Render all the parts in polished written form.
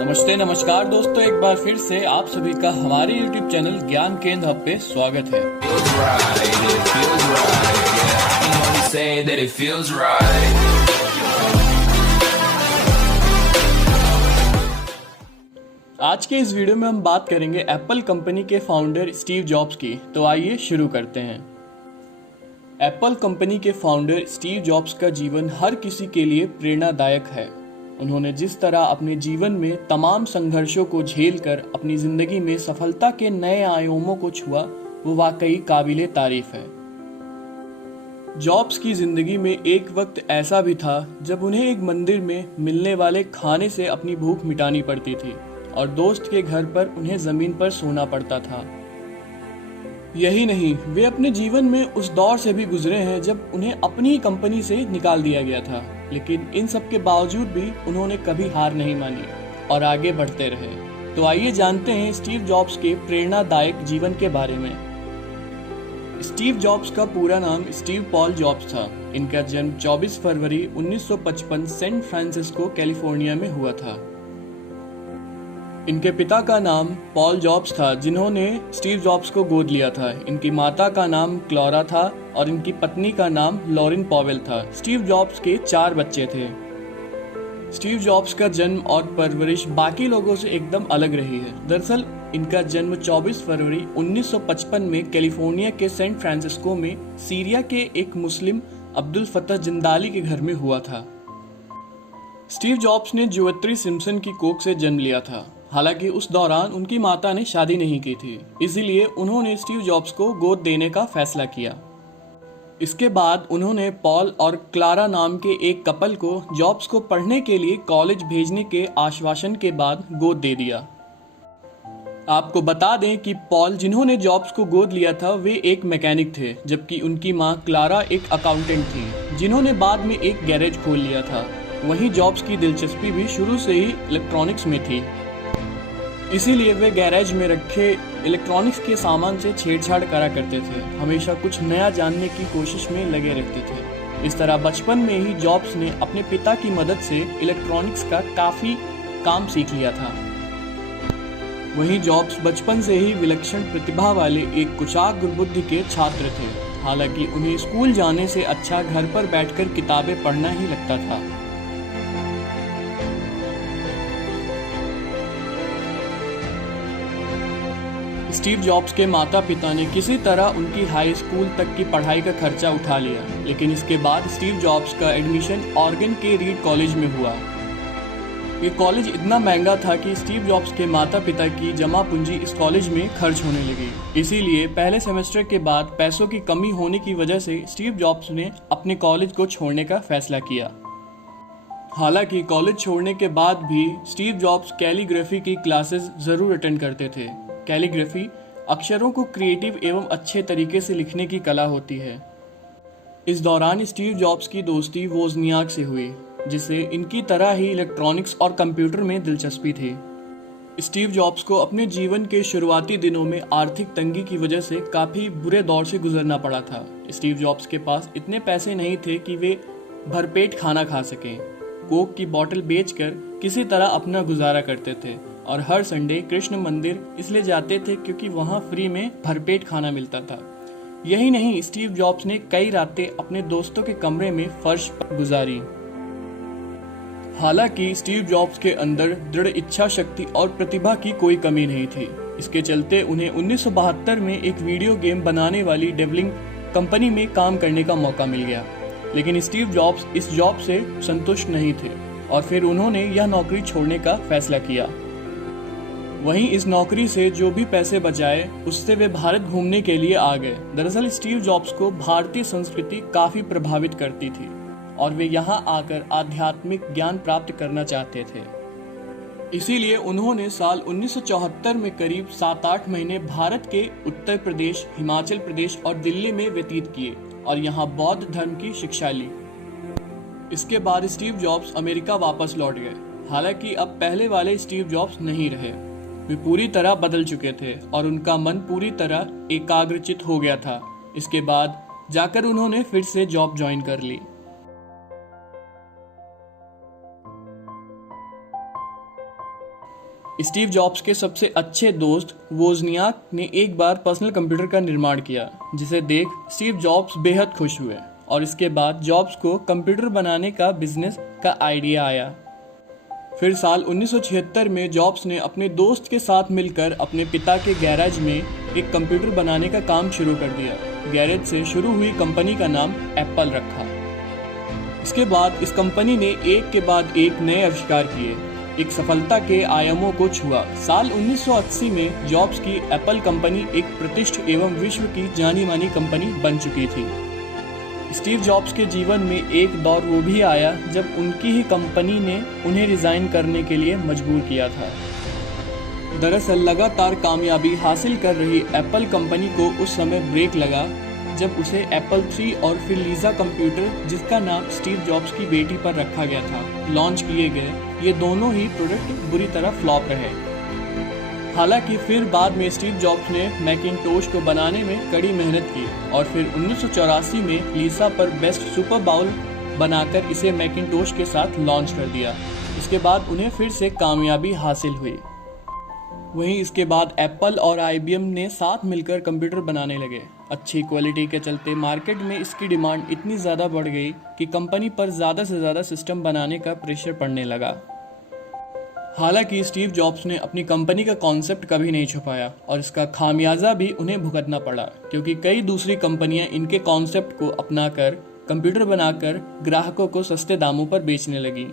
नमस्ते नमस्कार दोस्तों, एक बार फिर से आप सभी का हमारे YouTube चैनल ज्ञान केंद्र हब पे स्वागत है। आज के इस वीडियो में हम बात करेंगे एप्पल कंपनी के फाउंडर स्टीव जॉब्स की। तो आइए शुरू करते हैं। एप्पल कंपनी के फाउंडर स्टीव जॉब्स का जीवन हर किसी के लिए प्रेरणादायक है। उन्होंने जिस तरह अपने जीवन में तमाम संघर्षों को झेलकर अपनी जिंदगी में सफलता के नए आयामों को छुआ, वो वाकई काबिले तारीफ है। जॉब्स की जिंदगी में एक वक्त ऐसा भी था जब उन्हें एक मंदिर में मिलने वाले खाने से अपनी भूख मिटानी पड़ती थी और दोस्त के घर पर उन्हें जमीन पर सोना पड़ता था। यही नहीं, वे अपने जीवन में उस दौर से भी गुजरे हैं जब उन्हें अपनी कंपनी से निकाल दिया गया था, लेकिन इन सब के बावजूद भी उन्होंने कभी हार नहीं मानी और आगे बढ़ते रहे। तो आइए जानते हैं स्टीव जॉब्स के प्रेरणादायक जीवन के बारे में। स्टीव जॉब्स का पूरा नाम स्टीव पॉल जॉब्स था। इनका जन्म 24 फरवरी 1955 सैन फ्रांसिस्को, कैलिफोर्निया में हुआ था। इनके पिता का नाम पॉल जॉब्स था, जिन्होंने स्टीव जॉब्स को गोद लिया था। इनकी माता का नाम क्लोरा था और इनकी पत्नी का नाम लॉरेन पॉवेल था। स्टीव जॉब्स के 4 बच्चे थे। स्टीव जॉब्स का जन्म और परवरिश बाकी लोगों से एकदम अलग रही है। दरअसल इनका जन्म 24 फरवरी 1955 में कैलिफोर्निया के सैन फ्रांसिस्को में सीरिया के एक मुस्लिम अब्दुल फतह जिंदाली के घर में हुआ था। स्टीव जॉब्स ने जुवेत्री सिम्पसन की कोख से जन्म लिया था। हालांकि उस दौरान उनकी माता ने शादी नहीं की थी, इसीलिए उन्होंने स्टीव जॉब्स को गोद देने का फैसला किया। इसके बाद उन्होंने पॉल और क्लारा नाम के एक कपल को जॉब्स को पढ़ने के लिए कॉलेज भेजने के आश्वासन के बाद गोद दे दिया। आपको बता दें कि पॉल, जिन्होंने जॉब्स को गोद लिया था, वे एक मैकेनिक थे, जबकि उनकी मां क्लारा एक अकाउंटेंट थी, जिन्होंने बाद में एक गैरेज खोल लिया था। वहीं जॉब्स की दिलचस्पी भी शुरू से ही इलेक्ट्रॉनिक्स में थी, इसीलिए वे गैरेज में रखे इलेक्ट्रॉनिक्स के सामान से छेड़छाड़ करा करते थे। हमेशा कुछ नया जानने की कोशिश में लगे रहते थे। इस तरह बचपन में ही जॉब्स ने अपने पिता की मदद से इलेक्ट्रॉनिक्स का काफ़ी काम सीख लिया था। वहीं जॉब्स बचपन से ही विलक्षण प्रतिभा वाले एक कुचाग्र बुद्धि के छात्र थे। हालांकि उन्हें स्कूल जाने से अच्छा घर पर बैठकर किताबें पढ़ना ही लगता था। स्टीव जॉब्स के माता पिता ने किसी तरह उनकी हाई स्कूल तक की पढ़ाई का खर्चा उठा लिया, लेकिन इसके बाद स्टीव जॉब्स का एडमिशन ऑरेगन के रीड कॉलेज में हुआ। ये कॉलेज इतना महंगा था कि स्टीव जॉब्स के माता पिता की जमा पूंजी इस कॉलेज में खर्च होने लगी। इसीलिए पहले सेमेस्टर के बाद पैसों की कमी होने की वजह से स्टीव जॉब्स ने अपने कॉलेज को छोड़ने का फैसला किया। हालांकि कॉलेज छोड़ने के बाद भी स्टीव जॉब्स कैलीग्राफी की क्लासेस जरूर अटेंड करते थे। कैलीग्राफी अक्षरों को क्रिएटिव एवं अच्छे तरीके से लिखने की कला होती है। इस दौरान स्टीव जॉब्स की दोस्ती वोज़नियाक से हुई, जिसे इनकी तरह ही इलेक्ट्रॉनिक्स और कंप्यूटर में दिलचस्पी थी। स्टीव जॉब्स को अपने जीवन के शुरुआती दिनों में आर्थिक तंगी की वजह से काफ़ी बुरे दौर से गुजरना पड़ा था। स्टीव जॉब्स के पास इतने पैसे नहीं थे कि वे भरपेट खाना खा सकें। कोक की बोतल बेचकर किसी तरह अपना गुजारा करते थे और हर संडे कृष्ण मंदिर इसलिए जाते थे क्योंकि वहां फ्री में भरपेट खाना मिलता था। यही नहीं, स्टीव जॉब्स ने कई रातें अपने दोस्तों के कमरे में फर्श पर गुजारी। हालांकि स्टीव जॉब्स के अंदर दृढ़ इच्छा शक्ति और प्रतिभा की कोई कमी नहीं थी। इसके चलते उन्हें 1972 में एक वीडियो गेम बनाने वाली डेवलिंग कंपनी में काम करने का मौका मिल गया, लेकिन स्टीव जॉब्स इस जॉब से संतुष्ट नहीं थे और फिर उन्होंने यह नौकरी छोड़ने का फैसला किया। वहीं इस नौकरी से जो भी पैसे बचाए उससे वे भारत घूमने के लिए आ गए। दरअसल स्टीव जॉब्स को भारतीय संस्कृति काफी प्रभावित करती थी और वे यहां आकर आध्यात्मिक ज्ञान प्राप्त करना चाहते थे। इसीलिए उन्होंने साल 1974 में करीब 7-8 महीने भारत के उत्तर प्रदेश, हिमाचल प्रदेश और दिल्ली में व्यतीत किए और यहाँ बौद्ध धर्म की शिक्षा ली। इसके बाद स्टीव जॉब्स अमेरिका वापस लौट गए। हालांकि अब पहले वाले स्टीव जॉब्स नहीं रहे। वे पूरी तरह बदल चुके थे और उनका मन पूरी तरह एकाग्रचित हो गया था। इसके बाद जाकर उन्होंने फिर से जॉब ज्वाइन कर ली। स्टीव जॉब्स के सबसे अच्छे दोस्त वोजनियाक ने एक बार पर्सनल कंप्यूटर का निर्माण किया, जिसे देख स्टीव जॉब्स बेहद खुश हुए और इसके बाद जॉब्स को कंप्यूटर बनाने का बिजनेस का आइडिया आया। फिर साल 1976 में जॉब्स ने अपने दोस्त के साथ मिलकर अपने पिता के गैराज में एक कंप्यूटर बनाने का काम शुरू कर दिया। गैरेज से शुरू हुई कंपनी का नाम एप्पल रखा। इसके बाद इस कंपनी ने एक के बाद एक नए आविष्कार किए, एक सफलता के आयामों को छुआ। साल 1980 में जॉब्स की एप्पल कंपनी एक प्रतिष्ठित एवं विश्व की जानी मानी कंपनी बन चुकी थी। स्टीव जॉब्स के जीवन में एक दौर वो भी आया जब उनकी ही कंपनी ने उन्हें रिजाइन करने के लिए मजबूर किया था। दरअसल लगातार कामयाबी हासिल कर रही एप्पल कंपनी को उस समय ब्रेक लगा जब उसे एप्पल 3 और फिर लीजा कंप्यूटर, जिसका नाम स्टीव जॉब्स की बेटी पर रखा गया था, लॉन्च किए गए। ये दोनों ही प्रोडक्ट बुरी तरह फ्लॉप रहे। हालांकि फिर बाद में स्टीव जॉब्स ने मैकिंटोश को बनाने में कड़ी मेहनत की और फिर 1984 में लीसा पर बेस्ट सुपर बाउल बनाकर इसे मैकिंटोश के साथ लॉन्च कर दिया। इसके बाद उन्हें फिर से कामयाबी हासिल हुई। वहीं इसके बाद एप्पल और IBM ने साथ मिलकर कंप्यूटर बनाने लगे। अच्छी क्वालिटी के चलते मार्केट में इसकी डिमांड इतनी ज़्यादा बढ़ गई कि कंपनी पर ज़्यादा से ज़्यादा सिस्टम बनाने का प्रेशर पड़ने लगा। हालांकि स्टीव जॉब्स ने अपनी कंपनी का कॉन्सेप्ट कभी नहीं छुपाया और इसका खामियाजा भी उन्हें भुगतना पड़ा, क्योंकि कई दूसरी कंपनियां इनके कॉन्सेप्ट को अपनाकर कंप्यूटर बनाकर ग्राहकों को सस्ते दामों पर बेचने लगी,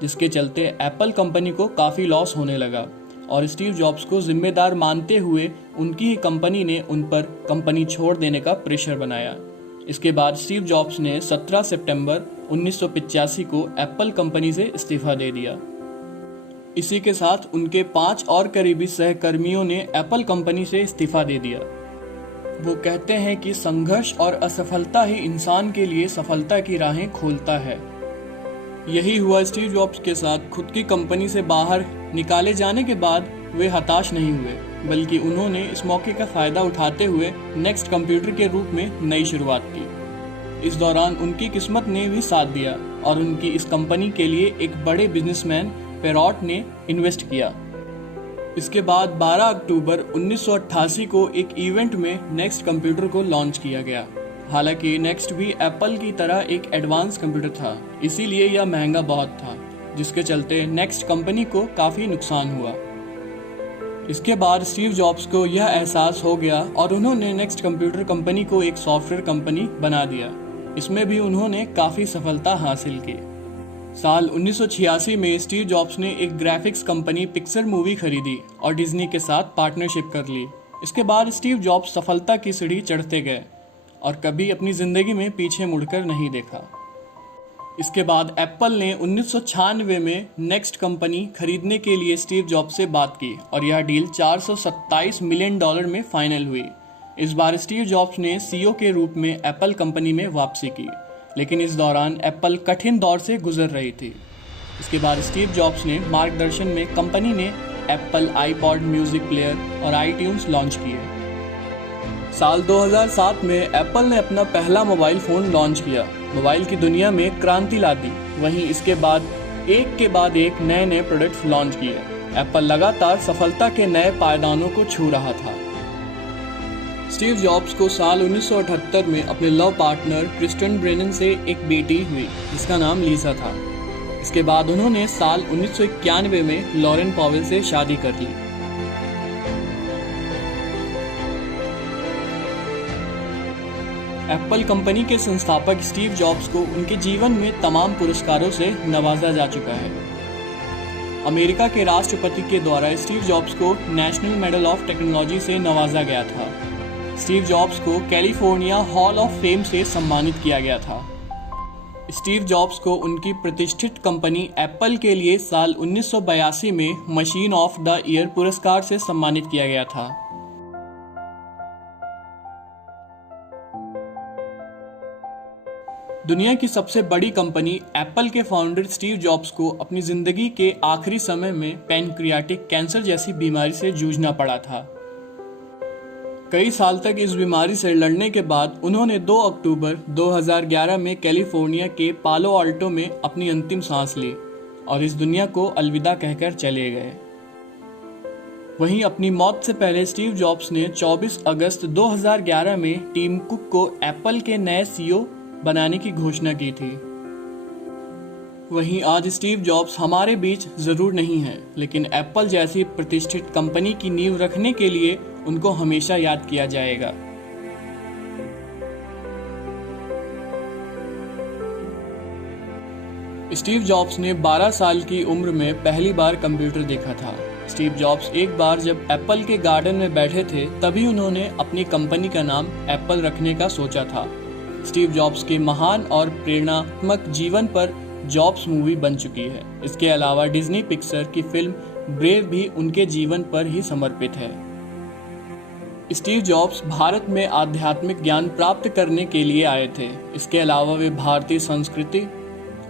जिसके चलते एप्पल कंपनी को काफ़ी लॉस होने लगा और स्टीव जॉब्स को जिम्मेदार मानते हुए उनकी ही कंपनी ने उन पर कंपनी छोड़ देने का प्रेशर बनाया। इसके बाद स्टीव जॉब्स ने 17 सितंबर 1985 को एप्पल कंपनी से इस्तीफा दे दिया। इसी के साथ उनके 5 और करीबी सहकर्मियों ने एप्पल कंपनी से इस्तीफा दे दिया। वो कहते हैं कि संघर्ष और असफलता ही इंसान के लिए सफलता की राहें खोलता है। यही हुआ स्टीव जॉब्स के साथ। खुद की कंपनी से बाहर निकाले जाने के बाद वे हताश नहीं हुए, बल्कि उन्होंने इस मौके का फायदा उठाते हुए नेक्स्ट कंप्यूटर के रूप में नई शुरुआत की। इस दौरान उनकी किस्मत ने भी साथ दिया और उनकी इस कंपनी के लिए एक बड़े बिजनेसमैन पेरॉट ने इन्वेस्ट किया। इसके बाद 12 अक्टूबर 1988 को एक इवेंट में नेक्स्ट कंप्यूटर को लॉन्च किया गया। हालांकि नेक्स्ट भी एप्पल की तरह एक एडवांस कंप्यूटर था, इसीलिए यह महंगा बहुत था, जिसके चलते नेक्स्ट कंपनी को काफ़ी नुकसान हुआ। इसके बाद स्टीव जॉब्स को यह एहसास हो गया और उन्होंने नेक्स्ट कंप्यूटर कंपनी को एक सॉफ्टवेयर कंपनी बना दिया। इसमें भी उन्होंने काफ़ी सफलता हासिल की। साल 1986 में स्टीव जॉब्स ने एक ग्राफिक्स कंपनी पिक्सर मूवी खरीदी और डिज्नी के साथ पार्टनरशिप कर ली। इसके बाद स्टीव जॉब्स सफलता की सीढ़ी चढ़ते गए और कभी अपनी ज़िंदगी में पीछे मुड़कर नहीं देखा। इसके बाद एप्पल ने 1996 में नेक्स्ट कंपनी खरीदने के लिए स्टीव जॉब्स से बात की और यह डील $427 मिलियन में फाइनल हुई। इस बार स्टीव जॉब्स ने CEO के रूप में एप्पल कंपनी में वापसी की, लेकिन इस दौरान एप्पल कठिन दौर से गुजर रही थी। इसके बाद स्टीव जॉब्स ने मार्गदर्शन में कंपनी ने एप्पल आईपॉड म्यूजिक प्लेयर और iTunes लॉन्च किए। साल 2007 में एप्पल ने अपना पहला मोबाइल फ़ोन लॉन्च किया, मोबाइल की दुनिया में क्रांति ला दी। वहीं इसके बाद एक नए नए प्रोडक्ट्स लॉन्च किए। एप्पल लगातार सफलता के नए पायदानों को छू रहा था। स्टीव जॉब्स को साल 1978 में अपने लव पार्टनर क्रिस्टन ब्रेनन से एक बेटी हुई, जिसका नाम लीसा था। इसके बाद उन्होंने साल 1991 में लॉरेन पॉवेल से शादी कर ली। एप्पल कंपनी के संस्थापक स्टीव जॉब्स को उनके जीवन में तमाम पुरस्कारों से नवाजा जा चुका है। अमेरिका के राष्ट्रपति के द्वारा स्टीव जॉब्स को नेशनल मेडल ऑफ टेक्नोलॉजी से नवाजा गया था। स्टीव जॉब्स को कैलिफोर्निया हॉल ऑफ फेम से सम्मानित किया गया था। स्टीव जॉब्स को उनकी प्रतिष्ठित कंपनी एप्पल के लिए साल 1982 में मशीन ऑफ द ईयर पुरस्कार से सम्मानित किया गया था। दुनिया की सबसे बड़ी कंपनी एप्पल के फाउंडर स्टीव जॉब्स को अपनी जिंदगी के आखिरी समय में पैनक्रियाटिक कैंसर जैसी बीमारी से जूझना पड़ा था। कई साल तक इस बीमारी से लड़ने के बाद उन्होंने 2 अक्टूबर 2011 में कैलिफोर्निया के पालो आल्टो में अपनी अंतिम सांस ली और इस दुनिया को अलविदा कहकर चले गए। वहीं अपनी मौत से पहले स्टीव जॉब्स ने 24 अगस्त 2011 में टिम कुक को एप्पल के नए सीईओ बनाने की घोषणा की थी। वहीं आज स्टीव जॉब्स हमारे बीच जरूर नहीं है, लेकिन एप्पल जैसी प्रतिष्ठित कंपनी की नींव रखने के लिए उनको हमेशा याद किया जाएगा। स्टीव जॉब्स ने 12 साल की उम्र में पहली बार कंप्यूटर देखा था। स्टीव जॉब्स एक बार जब एप्पल के गार्डन में बैठे थे, तभी उन्होंने अपनी कंपनी का नाम एप्पल रखने का सोचा था। स्टीव जॉब्स के महान और प्रेरणात्मक जीवन पर जॉब्स मूवी बन चुकी है। इसके अलावा डिज्नी पिक्चर की फिल्म ब्रेव भी उनके जीवन पर ही समर्पित है। स्टीव जॉब्स भारत में आध्यात्मिक ज्ञान प्राप्त करने के लिए आए थे। इसके अलावा वे भारतीय संस्कृति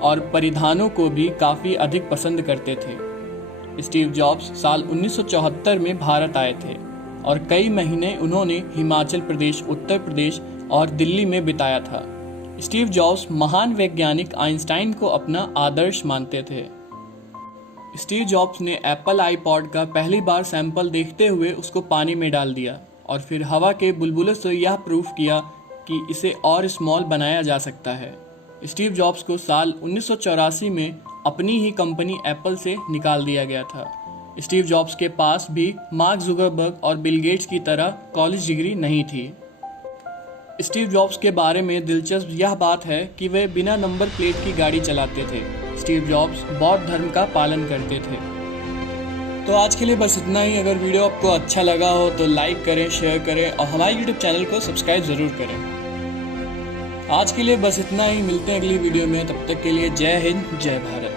और परिधानों को भी काफी अधिक पसंद करते थे। स्टीव जॉब्स साल 1974 में भारत आए थे और कई महीने उन्होंने हिमाचल प्रदेश, उत्तर प्रदेश और दिल्ली में बिताया था। स्टीव जॉब्स महान वैज्ञानिक आइंस्टाइन को अपना आदर्श मानते थे। स्टीव जॉब्स ने एप्पल आईपॉड का पहली बार सैंपल देखते हुए उसको पानी में डाल दिया और फिर हवा के बुलबुलों से यह प्रूफ किया कि इसे और स्मॉल बनाया जा सकता है। स्टीव जॉब्स को साल 1984 में अपनी ही कंपनी एप्पल से निकाल दिया गया था। स्टीव जॉब्स के पास भी मार्क जुकरबर्ग और बिल गेट्स की तरह कॉलेज डिग्री नहीं थी। स्टीव जॉब्स के बारे में दिलचस्प यह बात है कि वे बिना नंबर प्लेट की गाड़ी चलाते थे। स्टीव जॉब्स बौद्ध धर्म का पालन करते थे। तो आज के लिए बस इतना ही। अगर वीडियो आपको अच्छा लगा हो तो लाइक करें, शेयर करें और हमारे यूट्यूब चैनल को सब्सक्राइब जरूर करें। आज के लिए बस इतना ही। मिलते हैं अगली वीडियो में। तब तक के लिए जय हिंद, जय भारत।